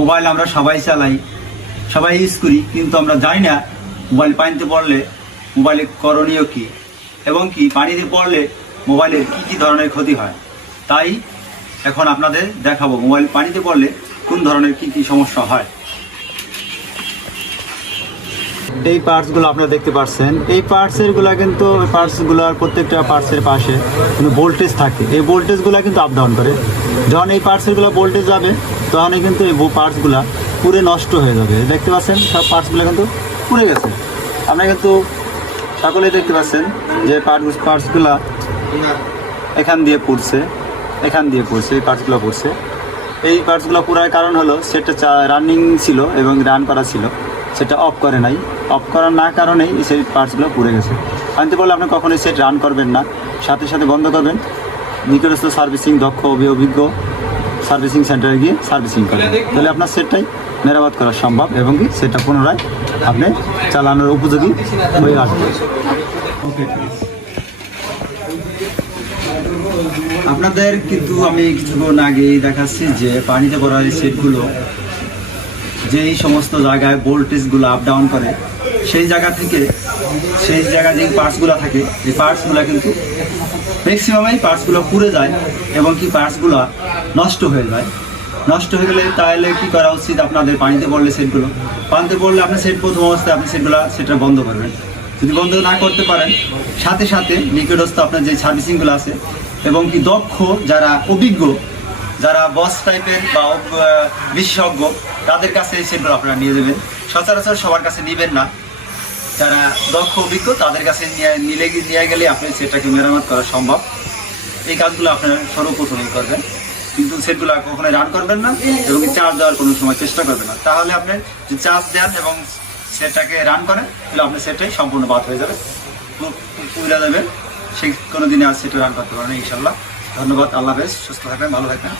Mobile আমরা সবাই চালাই, সবাই ইউজ করি, কিন্তু আমরা জানি না মোবাইল পানিতে পড়লে মোবাইলের করণীয় কী এবং কি পানিতে পড়লে মোবাইলের কী ধরনের ক্ষতি হয়। তাই এখন আপনাদের দেখাবো মোবাইল পানিতে পড়লে কোন ধরনের কী সমস্যা হয়। এই পার্টসগুলো আপনারা দেখতে পাচ্ছেন, এই পার্টসেরগুলো কিন্তু পার্টসগুলোর প্রত্যেকটা পার্টসের পাশে কিন্তু ভোল্টেজ থাকে। এই ভোল্টেজগুলো কিন্তু আপ ডাউন করে। যখন এই পার্টসেরগুলো ভোল্টেজ যাবে তখনই কিন্তু এই পার্টসগুলো পুরো নষ্ট হয়ে যাবে। দেখতে পাচ্ছেন সব পার্টসগুলো কিন্তু পুড়ে গেছে। আপনারা কিন্তু সকলেই দেখতে পাচ্ছেন যে পার্টসগুলো এখান দিয়ে পড়ছে, এখান দিয়ে পড়ছে, এই পার্টসগুলো পড়ছে। এই পার্টসগুলো পুরার কারণ হলো সেটা রানিং ছিল এবং রান করা ছিল, সেটা অফ করে নাই। অফ করার না কারণেই সেই পার্টসগুলো পুড়ে গেছে। আনতে বললে আপনি কখনোই সেট রান করবেন না, সাথে সাথে বন্ধ করবেন। নিকটস্থ সার্ভিসিং দক্ষ অভিজ্ঞ সার্ভিসিং সেন্টারে গিয়ে সার্ভিসিং করবেন, তাহলে আপনার সেটটাই মেরামত করা সম্ভব এবং কি সেটা পুনরায় আপনি চালানোর উপযোগী হয়ে আসবে। আপনাদের কিন্তু আমি কিছুক্ষণ আগেই দেখাচ্ছি যে পানিতে পড়া এই সেটগুলো যেই সমস্ত জায়গায় ভোল্টেজগুলো আপ ডাউন করে সেই জায়গা থেকে সেই জায়গায় যে পার্টসগুলো থাকে এই পার্টসগুলো কিন্তু ম্যাক্সিমামই পার্টসগুলো পুড়ে যায় এবং কি পার্টসগুলো নষ্ট হয়ে যায়। নষ্ট হয়ে গেলে তাহলে কী করা উচিত আপনাদের পানিতে পড়লে সেটগুলো পানিতে পড়লে আপনি সেট প্রথম অবস্থায় আপনি সেটা বন্ধ করবেন। যদি বন্ধ না করতে পারেন সাথে সাথে নিকটস্থ আপনার যে সার্ভিসিংগুলো আছে এবং কি দক্ষ যারা অভিজ্ঞ যারা বস টাইপের বা বিশেষজ্ঞ তাদের কাছে এই সেটগুলো আপনারা নিয়ে দেবেন। সচরাচর সবার কাছে নেবেন না, যারা দক্ষ অভিজ্ঞ তাদের কাছে নিয়ে গেলে আপনি সেটাকে মেরামত করা সম্ভব। এই কাজগুলো আপনারা সর্বপ্রথমেই করবেন, কিন্তু সেটগুলো কখনোই রান করবেন না এবং চার্জ দেওয়ার কোনো সময় চেষ্টা করবেন না। তাহলে আপনি যে চার্জ দেন এবং সেটটাকে রান করেন তাহলে আপনার সেটটাই সম্পূর্ণ বাদ হয়ে যাবে, পুড়ে যাবে। সেই কোনো দিনে আজ সেটা রান করতে পারবেন ইনশাল্লাহ। ধন্যবাদ, আল্লাহ হাফেজ, সুস্থ থাকবেন, ভালো থাকবেন।